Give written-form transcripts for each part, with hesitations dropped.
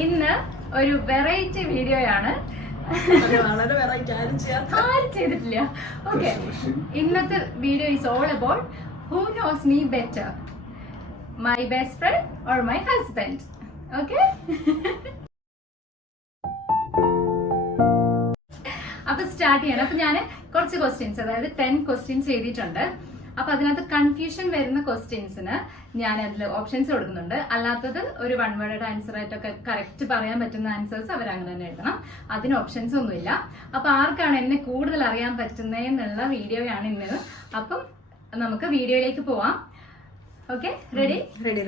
ഇന്ന് ഒരു വെറൈറ്റി വീഡിയോയാണ്. വളരെ വെറൈറ്റി ആരും ചെയ്തിട്ടില്ല. ഓക്കെ, ഇന്നത്തെ video is all about who knows me better, my best friend or my husband. Okay, അപ്പൊ സ്റ്റാർട്ട് ചെയ്യണം. അപ്പൊ ഞാൻ കുറച്ച് ക്വസ്റ്റ്യൻസ്, അതായത് 10 ക്വസ്റ്റ്യൻസ് എഴുതിയിട്ടുണ്ട്. അപ്പൊ അതിനകത്ത് കൺഫ്യൂഷൻ വരുന്ന ക്വസ്റ്റ്യൻസിന് ഞാൻ അതിൽ ഓപ്ഷൻസ് കൊടുക്കുന്നുണ്ട്. അല്ലാത്തത് ഒരു 1 വേർഡ് ആൻസർ ആയിട്ടൊക്കെ കറക്റ്റ് പറയാൻ പറ്റുന്ന ആൻസേഴ്സ് അവർ അങ്ങനെ തന്നെ എഴുതണം. അതിന് ഓപ്ഷൻസ് ഒന്നുമില്ല. അപ്പൊ ആർക്കാണ് എന്നെ കൂടുതൽ അറിയാൻ പറ്റുന്നതെന്നുള്ള വീഡിയോയാണ് ഇന്ന്. അപ്പം നമുക്ക് വീഡിയോയിലേക്ക് പോവാം. Okay, ready? റെഡി.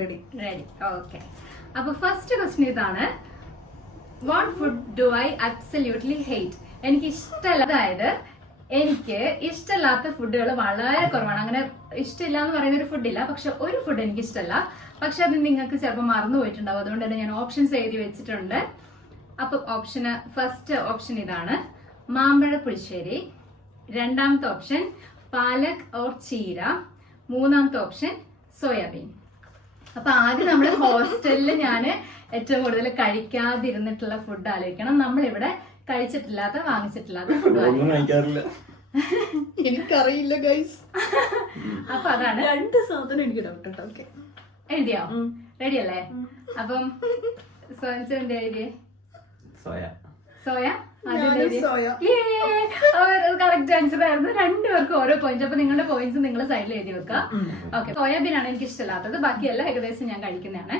ഓക്കെ, അപ്പൊ ഫസ്റ്റ് ക്വസ്റ്റ്യൻ ഇതാണ്. What food do I absolutely hate? എനിക്ക് ഇഷ്ടമല്ല, അതായത് എനിക്ക് ഇഷ്ടമില്ലാത്ത ഫുഡുകൾ വളരെ കുറവാണ്. അങ്ങനെ ഇഷ്ടമില്ല എന്ന് പറയുന്ന ഒരു ഫുഡില്ല. പക്ഷെ ഒരു ഫുഡ് എനിക്ക് ഇഷ്ടമല്ല. പക്ഷെ അത് നിങ്ങൾക്ക് ചിലപ്പോൾ മറന്നു പോയിട്ടുണ്ടാവും. അതുകൊണ്ട് തന്നെ ഞാൻ ഓപ്ഷൻസ് എഴുതി വെച്ചിട്ടുണ്ട്. അപ്പൊ ഫസ്റ്റ് ഓപ്ഷൻ ഇതാണ്, മാമ്പഴ പുളിശ്ശേരി. രണ്ടാമത്തെ ഓപ്ഷൻ പാലക് ഓർ ചീര. മൂന്നാമത്തെ ഓപ്ഷൻ സോയാബീൻ. അപ്പൊ ആദ്യം നമ്മൾ ഹോസ്റ്റലിൽ ഞാൻ ഏറ്റവും കൂടുതൽ കഴിക്കാതിരുന്നിട്ടുള്ള ഫുഡ് ആലോചിക്കണം. നമ്മളിവിടെ കഴിച്ചിട്ടില്ലാത്ത, വാങ്ങിച്ചിട്ടില്ലാത്ത ഫുഡ്. എനിക്കറിയില്ല ഗൈസ്. അപ്പൊ അതാണ് 2 സാധനം എനിക്ക് ഡൗട്ട്. ഓക്കെ, എഴുതിയോ? റെഡി അല്ലേ? അപ്പം എന്താ എഴുതിയേ? സോയ. കറക്റ്റ് ആൻസർ ആയിരുന്നു. 2 പേർക്കും ഓരോ പോയിന്റ്. അപ്പൊ നിങ്ങളുടെ പോയിന്റ്സ് നിങ്ങൾ സൈഡിൽ എഴുതി വെക്കുക. ഓക്കെ, സോയാബീൻ ആണ് എനിക്ക് ഇഷ്ടമില്ലാത്തത്. ബാക്കിയെല്ലാം ഏകദേശം ഞാൻ കഴിക്കുന്നതാണ്.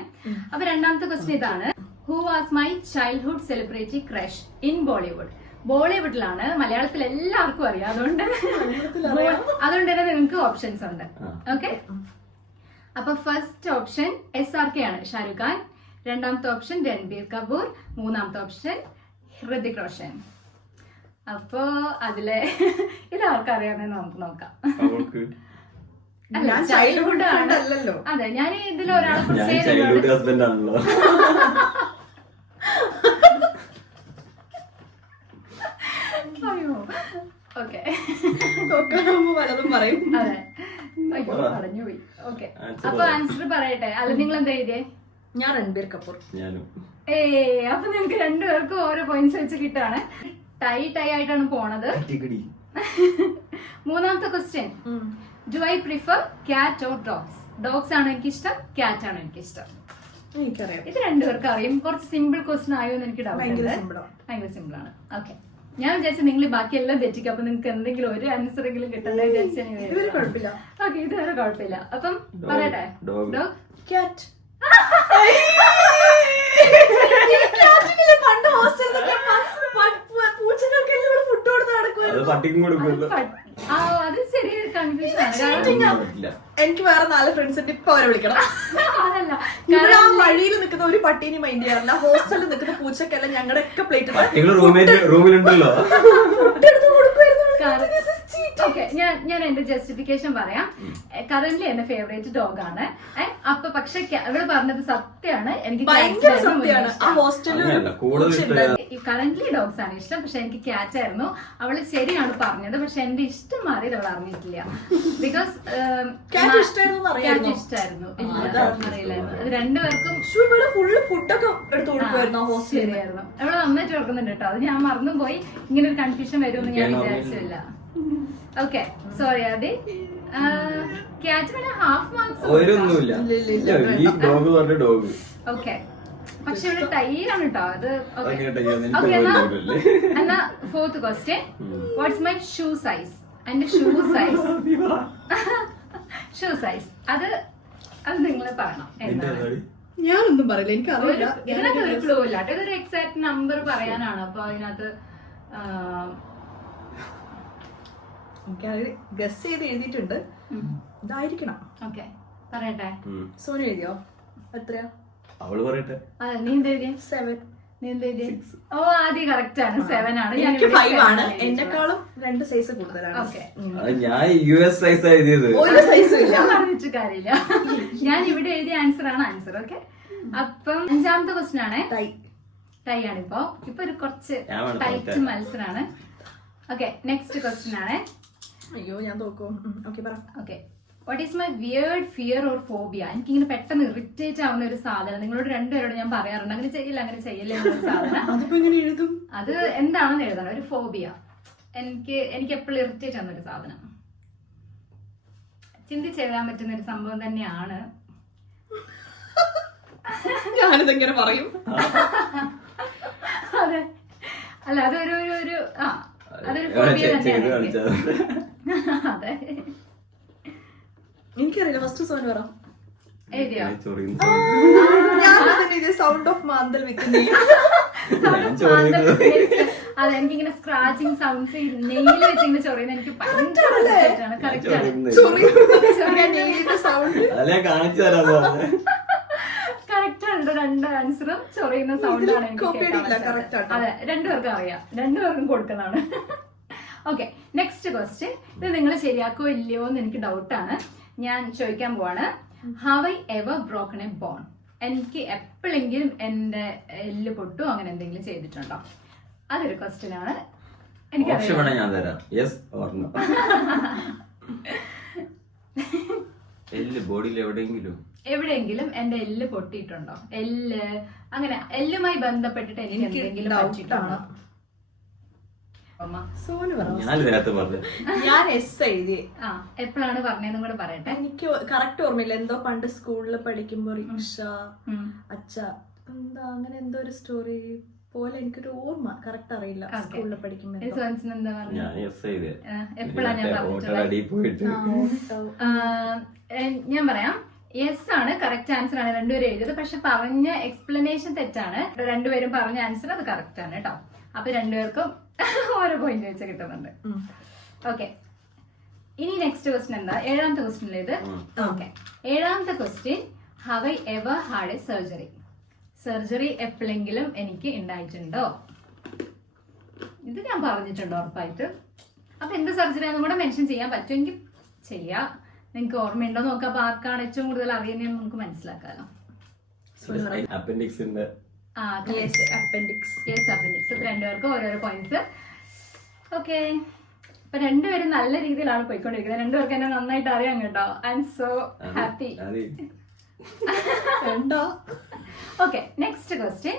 അപ്പൊ രണ്ടാമത്തെ ക്വസ്റ്റ്യൻ ഇതാണ്, who was my childhood celebrity crush in Bollywood? ബോളിവുഡിലാണ്, മലയാളത്തിൽ എല്ലാവർക്കും അറിയാം. അതുകൊണ്ട് തന്നെ നിങ്ങൾക്ക് ഓപ്ഷൻസ് ഉണ്ട്. ഓക്കെ, അപ്പൊ ഫസ്റ്റ് ഓപ്ഷൻ SRK ആണ്, ഷാരൂഖ് ഖാൻ. രണ്ടാമത്തെ ഓപ്ഷൻ രൺബീർ കപൂർ. മൂന്നാമത്തെ ഓപ്ഷൻ ഹൃതിക് റോഷൻ. അപ്പോ അതിലെ ഇതാർക്കറിയാമെന്ന് നമുക്ക് നോക്കാം. അല്ല, ചൈൽഡ്ഹുഡ് ആണ്. അതെ, ഞാൻ ഇതിൽ ഒരാളെ ഓക്കെ പലതും പറയും. അതെ, അയ്യോ പറഞ്ഞുപോയി. ഓക്കെ, അപ്പൊ ആൻസർ പറയട്ടെ. അല്ല, നിങ്ങൾ എന്താ എഴുതിയേ? ഞാൻ രൺബീർ കപൂർ. അപ്പൊ നിങ്ങക്ക് 2 പേർക്കും ഓരോ പോയിന്റ്സ് വെച്ച് കിട്ടാണ്. ടൈ ആയിട്ടാണ് പോണത്. മൂന്നാമത്തെ question, do I prefer cat or dogs? Dogs ആണ് എനിക്കിഷ്ടം, ക്യാറ്റ് ആണ് എനിക്കിഷ്ടം. എനിക്കറിയാം. ഇത് 2 പേർക്ക് അറിയും. കുറച്ച് സിമ്പിൾ ക്വസ്റ്റ്യൻ ആയോ എന്ന് എനിക്ക് ഡൗട്ട് ഉണ്ട്. ഭയങ്കര സിമ്പിൾ ആണ്. ഓക്കെ, ഞാൻ വിചാരിച്ചു നിങ്ങൾ ബാക്കിയെല്ലാം തെറ്റിക്കും. അപ്പൊ നിങ്ങൾക്ക് എന്തെങ്കിലും ഒരു ആൻസർ എങ്കിലും കിട്ടണ്ടേ വിചാരിച്ചു. ഓക്കെ, ഇതുവരെ കുഴപ്പമില്ല. അപ്പം പറയട്ടെ. Dog, cat. പണ്ട് ഹോസ്റ്റലിലൊക്കെ പൂച്ചകൾക്കെല്ലാം ഫുഡ് കൊടുത്ത് നടക്കുമല്ലോ. അത് ചെറിയ കൺഫ്യൂഷൻ ആണ്. എനിക്ക് വേറെ 4 ഫ്രണ്ട്സ് ഉണ്ട്. ഇപ്പൊ അവരെ വിളിക്കണം. അതല്ല, ഇവിടെ ആ വഴിയിൽ നിൽക്കുന്ന ഒരു പട്ടീനെ മൈൻഡ് ചെയ്യാറില്ല. ഹോസ്റ്റലിൽ നിൽക്കുന്ന പൂച്ചക്കെല്ലാം ഞങ്ങളുടെ ഒക്കെ പ്ലേറ്റ് റൂമിലുണ്ടല്ലോ. ഞാൻ എന്റെ ജസ്റ്റിഫിക്കേഷൻ പറയാം. കറന്റ്ലി എന്റെ ഫേവറേറ്റ് ഡോഗ് ആണ്. അപ്പൊ പക്ഷെ ഇവിടെ പറഞ്ഞത് സത്യമാണ്. എനിക്ക് കറന്റ്ലി ഡോഗ്സ് ആണ് ഇഷ്ടം. പക്ഷെ എനിക്ക് ക്യാറ്റ് ആയിരുന്നു. അവള് ശരിയാണ് പറഞ്ഞത്. പക്ഷെ എന്റെ ഇഷ്ടം മാറിയത് അവൾ അറിഞ്ഞിട്ടില്ല. ബിക്കോസ് ക്യാറ്റ് ഇഷ്ടമായിരുന്നു. അറിയില്ലായിരുന്നു. അത് 2 പേർക്കും ഫുള്ള് ഫുഡൊക്കെ എടുത്തു കൊടുക്കുമായിരുന്നു. ശരിയായിരുന്നു. അവള് നന്നായിട്ട് ഓർക്കുന്നുണ്ട് കേട്ടോ. അത് ഞാൻ മറന്നു പോയി. ഇങ്ങനെ ഒരു കൺഫ്യൂഷൻ വരുമെന്ന് ഞാൻ വിചാരിച്ചില്ല. Okay, sorry Adi. ക്യാറ്റിന് ഹാഫ് മാർക്സ്. ഓക്കെ, പക്ഷെ ഇവിടെ ടൈ ആണ് കേട്ടോ. അത് എന്നാ 4th question, what's my shoe size? എന്റെ ഷൂ സൈസ് അത് നിങ്ങൾ പറയണം. ഞാനൊന്നും പറയില്ല, എനിക്കറിയില്ല. ഇതിനകത്ത് ഒരു ക്ലൂ ഇല്ല കേട്ടോ. ഇതൊരു എക്സാക്ട് നമ്പർ പറയാനാണ്. അപ്പൊ അതിനകത്ത് ഗസ് ചെയ്ത് എഴുതിയിട്ടുണ്ട്. ഇതായിരിക്കണം. ഓക്കെ, പറയട്ടെ. സോനു എഴുതിയോ? എത്രയാ? അവള് പറയട്ടെ. നീ എന്ത് എഴുതിയ? 7. നീ എന്ത് എഴുതിയ? ഓ, ആദ്യം കറക്റ്റ് ആണ്. 7 ആണ്. എനിക്ക് 5 ആണ്. എന്നെക്കാളും 2 സൈസ് കൂടുതലാണ്. ഞാൻ US സൈസ് എഴുതിയത്. ഒരു സൈസും ഇല്ല. പറഞ്ഞിട്ട് കാര്യമില്ല. ഞാൻ ഇവിടെ എഴുതിയ ആൻസർ ആണ് ആൻസർ. ഓക്കെ, അപ്പം 5ാമത്തെ ക്വസ്റ്റ്യൻ ആണ്. ടൈ ആണ്. ഇപ്പൊ ഒരു കുറച്ച് ടൈറ്റ് മത്സരമാണ്. ഓക്കെ, നെക്സ്റ്റ് ക്വസ്റ്റ്യൻ ആണ്. അയ്യോ, ഞാൻ തോക്കും. ഓക്കെ, പറ. Okay, what is my weird fear or phobia? എനിക്കിങ്ങനെ പെട്ടെന്ന് ഇറിറ്റേറ്റ് ആവുന്ന ഒരു സാധനം. നിങ്ങളോട് രണ്ടുപേരോട് ഞാൻ പറയാറുണ്ട് അങ്ങനെ ചെയ്യില്ല എന്നൊരു സാധനം. അതിപ്പോ എങ്ങനെ എഴുതും? അത് എന്താണെന്ന് എഴുതണം. ഒരു ഫോബിയ. എനിക്ക് എപ്പോഴും ഇറിറ്റേറ്റ് ആവുന്ന ഒരു സാധനം. ചിന്തിച്ചെഴുതാൻ പറ്റുന്ന ഒരു സംഭവം തന്നെയാണ്. ഞാനിതെങ്ങനെ പറയും? അതെ, അല്ല അതൊരു അതൊരു ഫോബിയ തന്നെയാണ്. അതെ, എനിക്കറിയില്ല. ഫസ്റ്റ് സോൺ പറ. എഴുതിയോ? ഞാൻ സൗണ്ട് ഓഫ് മാന്തൽ വിത്ത് അതെ, എനിക്കിങ്ങനെ സ്ക്രാച്ചിങ് സൗണ്ട്സ് നെയിൽ വെച്ചിങ്ങനെ ചൊറിയുന്ന എനിക്ക് ഭയങ്കര കറക്റ്റ് ആണ്. സൗണ്ട് കറക്റ്റ് ആണ്. രണ്ട് ആൻസറും ചൊറിയുന്ന സൗണ്ട് ആണ് എനിക്ക് കേൾക്കാൻ. അതെ, രണ്ടുപേർക്കും അറിയാം, രണ്ടുപേർക്കും കൊടുക്കുന്നതാണ്. Okay, next question. ഇത് നിങ്ങൾ ശരിയാക്കോ ഇല്ലയോ എന്ന് എനിക്ക് ഡൗട്ടാണ്. ഞാൻ ചോദിക്കാൻ പോവാണ്. Have I ever broken a bone? എനിക്ക് എപ്പോഴെങ്കിലും എന്റെ എല്ല് പൊട്ടോ അങ്ങനെ എന്തെങ്കിലും ചെയ്തിട്ടുണ്ടോ? അതൊരു ക്വസ്റ്റ്യൻ ആണ്. എനിക്കറിയാം. ഞാൻ തരാം. Yes or no. എല്ല് ബോഡിയിൽ എവിടെയെങ്കിലും എന്റെ എല്ല് പൊട്ടിയിട്ടുണ്ടോ? അങ്ങനെ എല്ലുമായി ബന്ധപ്പെട്ടിട്ട് എനിക്ക് എന്തെങ്കിലും പറ്റിയിട്ടുണ്ടോ? ഞാൻ എസ് എഴുതി. എപ്പോഴാണ് പറഞ്ഞതെന്നും കൂടെ പറയട്ടെ. എനിക്ക് കറക്റ്റ് ഓർമ്മയില്ല. എന്തോ പണ്ട് സ്കൂളിൽ പഠിക്കുമ്പോ റിക്ഷ അച്ഛ എന്താ അങ്ങനെ എന്തോ ഒരു സ്റ്റോറി പോലെ എനിക്കൊരു ഓർമ്മ കറക്റ്റ് അറിയില്ല. സ്കൂളിൽ പഠിക്കുമ്പോ എപ്പോഴാണ് ഞാൻ പറയാം. യെസ് ആണ് കറക്റ്റ് ആൻസർ ആണ്. രണ്ടുപേരും എഴുതിയത്. പക്ഷെ പറഞ്ഞ എക്സ്പ്ലനേഷൻ തെറ്റാണ്. രണ്ടുപേരും പറഞ്ഞ ആൻസർ അത് കറക്റ്റ് ആണ് കേട്ടോ. അപ്പൊ രണ്ടുപേർക്കും ഓരോ പോയിന്റ് വെച്ച് കിട്ടുന്നുണ്ട്. ഓക്കെ, ഇനി നെക്സ്റ്റ് ക്വസ്റ്റ്യൻ എന്താ? ഏഴാമത്തെ ക്വസ്റ്റ്യൻ ഇത്. ഓക്കെ, ഏഴാമത്തെ question. Have I ever had A surgery? Surgery എപ്പോഴെങ്കിലും എനിക്ക് ഉണ്ടായിട്ടുണ്ടോ? ഇത് ഞാൻ പറഞ്ഞിട്ടുണ്ടോ ഉറപ്പായിട്ട്. അപ്പൊ എന്ത് സർജറി ആണെന്നും കൂടെ മെൻഷൻ ചെയ്യാൻ പറ്റുമെങ്കിൽ ചെയ്യാം. നിങ്ങൾക്ക് ഓർമ്മയുണ്ടോ നോക്കാം. അപ്പൊ ആർക്കാണ് ഏറ്റവും കൂടുതൽ അറിയുന്നതെന്ന് നമുക്ക് മനസ്സിലാക്കാലോ. അപ്പൻഡിക്സിന്റെ അപ്പൻഡിക്സ്. രണ്ടുപേർക്കും ഓരോരോ പോയിന്റ്സ്. ഓക്കെ, ഇപ്പൊ രണ്ടുപേരും നല്ല രീതിയിലാണ് പോയിക്കൊണ്ടിരിക്കുന്നത്. രണ്ടുപേർക്ക് എന്നെ നന്നായിട്ട് അറിയാം കേട്ടോ. I M so happy. Okay, next question.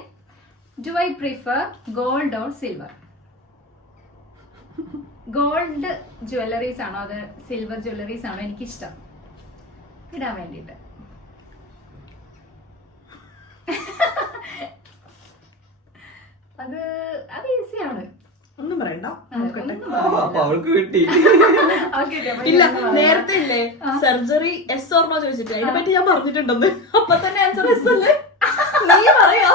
Do I prefer gold or silver? Gold jewelleries ആണോ അത് സിൽവർ ജ്വല്ലറീസ് ആണോ എനിക്കിഷ്ടം ഇടാൻ വേണ്ടിയിട്ട്? അത് ഈസിയാണ്. ഒന്നും പറയണ്ട. അവൾക്ക് കിട്ടി. ഇല്ല, നേരത്തെ ഇല്ലേ സർജറി എസ് ഓർമ്മ ചോദിച്ചിട്ടില്ല. അതിനെ പറ്റി ഞാൻ പറഞ്ഞിട്ടുണ്ടെന്ന്. അപ്പൊ തന്നെ ആൻസർ എസ് അല്ലേ? നീ പറയാ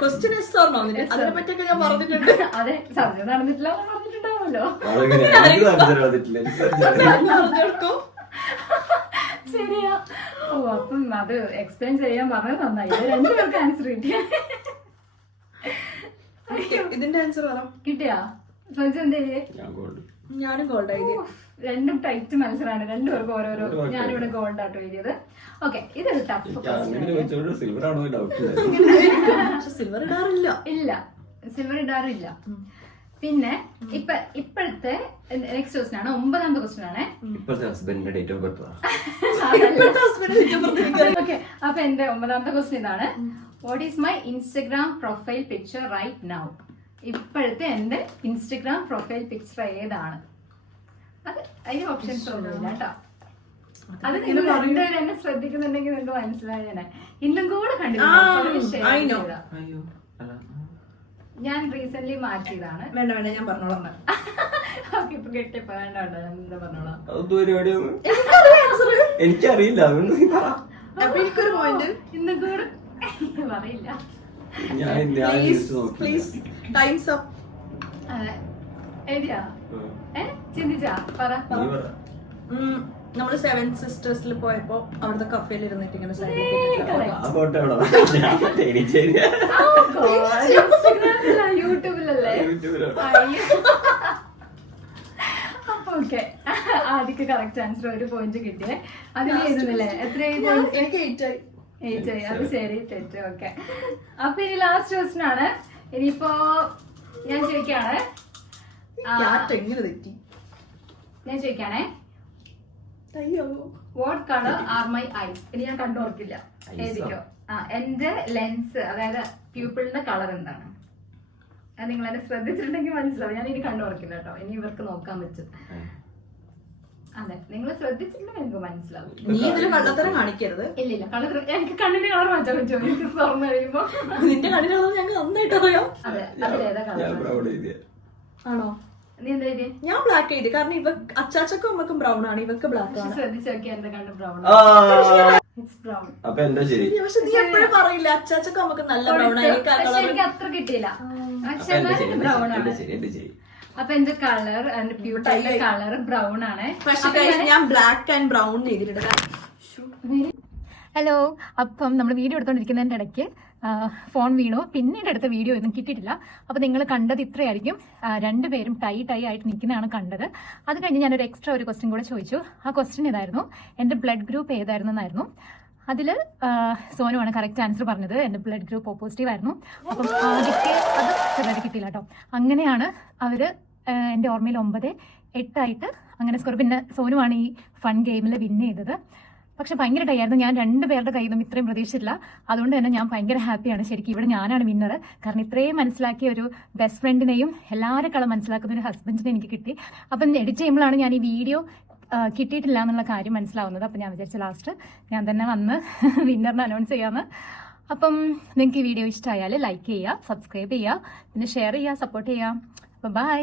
ക്വസ്റ്റ്യൻ എസ് ഓർമ്മ അതിനെ പറ്റിയൊക്കെ ഞാൻ പറഞ്ഞിട്ടുണ്ട്. അതെ, സർജറി നടന്നിട്ടില്ല പറഞ്ഞിട്ടുണ്ടാവുമല്ലോ. ശരിയാ. ഓ, അപ്പം അത് എക്സ്പ്ലെയിൻ ചെയ്യാൻ പറഞ്ഞത് നന്നായി. രണ്ടുപേർക്ക് ആൻസർ കിട്ടിയ. ഇതിന്റെ ആൻസർ പറ. കിട്ടിയാ? എന്ത് ഞാനും ഗോൾഡ് എഴുതിയ. രണ്ടും ടൈറ്റ് മത്സരമാണ്. രണ്ടുപേർക്കും ഓരോരോ. ഞാനിവിടെ ഗോൾഡ് ആട്ടോ എഴുതിയത്. ഓക്കെ, ഇതൊരു ടഫ് സിൽവർ ഇടാറില്ല. ഇല്ല, സിൽവർ ഇടാറില്ല. പിന്നെ ഇപ്പോഴത്തെ നെക്സ്റ്റ് ക്വസ്റ്റ്യൻ ആണ്. 9ാമത്തെ ക്വസ്റ്റ്യൻ ആണ്. ഓക്കെ, അപ്പൊ എന്റെ 9ാമത്തെ ക്വസ്റ്റ്യൻ ഇതാണ്. What is my Instagram profile picture right now? ഇപ്പോഴത്തെ എന്റെ ഇൻസ്റ്റഗ്രാം പ്രൊഫൈൽ പിക്ചർ ഏതാണ്? അത് അതിന് ഓപ്ഷൻസ് ഒന്നുമില്ല കേട്ടോ. അത് നിങ്ങൾ രണ്ടുപേരും എന്നെ ശ്രദ്ധിക്കുന്നുണ്ടെങ്കിൽ നിങ്ങൾക്ക് മനസ്സിലായ ഇന്നും കൂടെ കണ്ടില്ല. ഞാൻ റീസെന്റ് മാറ്റിയതാണ്. വേണ്ട വേണ്ട, ഞാൻ പറഞ്ഞോളാം. ഇപ്പൊ കെട്ടിയപ്പോ വേണ്ട വേണ്ട, ഞാൻ എന്താ പറഞ്ഞോളാം. എനിക്കറിയില്ല. ഇന്നും കൂടെ പറയില്ല. എഴുതിയാ? ചിന്തിച്ചാ? പറ. നമ്മള് 7 സിസ്റ്റേഴ്സിൽ പോയപ്പോ അവിടുത്തെ കഫേയിൽ ഇരുന്നിട്ട് ഇങ്ങനെ യൂട്യൂബിലല്ലേ? ഓക്കെ, ആദ്യക്ക് കറക്റ്റ് ആൻസർ ഒരു പോയിന്റ് കിട്ടിയേ. അതിൽ എഴുതുന്നില്ലേ? എത്രയായി? 8 ആയി. അത് ശരി, തെറ്റ്. ഓക്കെ, അപ്പൊ ഇനി ലാസ്റ്റ് ക്വസ്റ്റ്യൻ ആണ്. ഇനിയിപ്പോ ഞാൻ ചോദിക്കാണ്. ഞാൻ ചോദിക്കാണേ. അയ്യോ what colour are my eyes? ഇനി ഞാൻ കണ്ടോർക്കില്ല. Eyes ആ? എഴുതിക്കോ. എന്റെ ലെൻസ് അതായത് പ്യൂപ്പിളിന്റെ കളർ എന്താണ്? അത് നിങ്ങൾ എന്നെ ശ്രദ്ധിച്ചിട്ടുണ്ടെങ്കിൽ മനസ്സിലാവും. ഞാൻ ഇനി കണ്ടോർക്കില്ല കേട്ടോ. ഇനി ഇവർക്ക് നോക്കാൻ പറ്റും. അതെ, നിങ്ങൾ ശ്രദ്ധിച്ചിട്ടുണ്ടെങ്കിൽ എനിക്ക് മനസ്സിലാവും. നീ ഇതില് കള്ളത്തരം കാണിക്കരുത്. ഇല്ലില്ല, കളർ എനിക്ക് കണ്ണിന്റെ കളർ മാറ്റാൻ പറ്റുമോ? എനിക്ക് തുറന്നു കഴിയുമ്പോ നിന്റെ കണ്ണിനുള്ളത് ഞങ്ങൾക്ക് നന്നായിട്ട് അറിയാം. അതെ, അതിലേതാ ഞാൻ കളർ? ബ്രൗൺ എഴുതിയ. ആണോ? നീ എന്താ എഴുതിയേ? ഞാൻ ബ്ലാക്ക് എഴുതി, കാരണം ഇവ അച്ചാച്ചക്കും അമ്മക്കും ബ്രൗൺ ആണ്, ഇവക്ക് ബ്ലാക്ക് ആണ്. ശ്രദ്ധിച്ചു നോക്കിയാ എന്റെ കണ്ണ് ബ്രൗൺ. It's brown. അപ്പൊ എന്റെ ശരി. പക്ഷെ നീ എപ്പോഴും പറയില്ല അച്ചാച്ചക്കും അമ്മക്കും നല്ല ബ്രൗൺ ആണ്, എനിക്ക് ആ പക്ഷെ കളർ. എനിക്ക് അത്ര കിട്ടിയില്ല. പക്ഷെ എന്റെ ശരി, എന്നാലും ബ്രൗൺ ആണ്. എന്റെ ശരി. അപ്പൊ എന്റെ കളർ, എന്റെ പ്യൂട്ടിന്റെ കളർ ബ്രൗൺ ആണ്. പക്ഷെ guys, ഞാൻ ബ്ലാക്ക് ആൻഡ് ബ്രൗൺ എഴുതിയിട്ടുണ്ട്. ഹലോ, അപ്പം നമ്മൾ വീഡിയോ എടുത്തോണ്ടിരിക്കുന്നതിന്റെ ഇടയ്ക്ക് ഫോൺ വീണു. പിന്നീട് എടുത്ത വീഡിയോ ഒന്നും കിട്ടിയിട്ടില്ല. അപ്പോൾ നിങ്ങൾ കണ്ടത് ഇത്രയായിരിക്കും. രണ്ടുപേരും ടൈ ആയിട്ട് നിൽക്കുന്നതാണ് കണ്ടത്. അത് കഴിഞ്ഞ് ഞാനൊരു എക്സ്ട്രാ ഒരു ക്വസ്റ്റ്യൻ കൂടെ ചോദിച്ചു. ആ ക്വസ്റ്റ്യൻ ഇതായിരുന്നു, എൻ്റെ ബ്ലഡ് ഗ്രൂപ്പ് ഏതായിരുന്നെന്നായിരുന്നു. അതിൽ സോനുവാണ് കറക്റ്റ് ആൻസർ പറഞ്ഞത്. എൻ്റെ ബ്ലഡ് ഗ്രൂപ്പ് പോസിറ്റീവ് ആയിരുന്നു. അപ്പം ആദ്യത്തെ അത് ചെറുതായിട്ട് കിട്ടിയില്ല കേട്ടോ. അങ്ങനെയാണ് അവർ എൻ്റെ ഓർമ്മയിൽ 9-8 അങ്ങനെ സ്കോർ. പിന്നെ സോനുവാണ് ഈ ഫൺ ഗെയിമിൽ വിൻ ചെയ്തത്. പക്ഷെ ഭയങ്കര ടൈയായിരുന്നു. ഞാൻ രണ്ടുപേരുടെ കയ്യിൽ നിന്നും ഇത്രയും പ്രതീക്ഷിച്ചില്ല. അതുകൊണ്ട് തന്നെ ഞാൻ ഭയങ്കര ഹാപ്പിയാണ്. ശരിക്കും ഇവിടെ ഞാനാണ് വിന്നർ. കാരണം ഇത്രയും മനസ്സിലാക്കിയ ഒരു ബെസ്റ്റ് ഫ്രണ്ടിനെയും എല്ലാവരെക്കാളും മനസ്സിലാക്കുന്ന ഒരു ഹസ്ബൻഡിനെ എനിക്ക് കിട്ടി. അപ്പം എഡിറ്റ് ചെയ്യുമ്പോഴാണ് ഞാൻ ഈ വീഡിയോ കിട്ടിയിട്ടില്ല എന്നുള്ള കാര്യം മനസ്സിലാവുന്നത്. അപ്പം ഞാൻ വിചാരിച്ച ലാസ്റ്റ് ഞാൻ തന്നെ വന്ന് വിന്നറിനെ അനൗൺസ് ചെയ്യാമെന്ന്. അപ്പം നിങ്ങൾക്ക് ഈ വീഡിയോ ഇഷ്ടമായാൽ ലൈക്ക് ചെയ്യുക, സബ്സ്ക്രൈബ് ചെയ്യുക, പിന്നെ ഷെയർ ചെയ്യുക, സപ്പോർട്ട് ചെയ്യുക. അപ്പം ബൈ.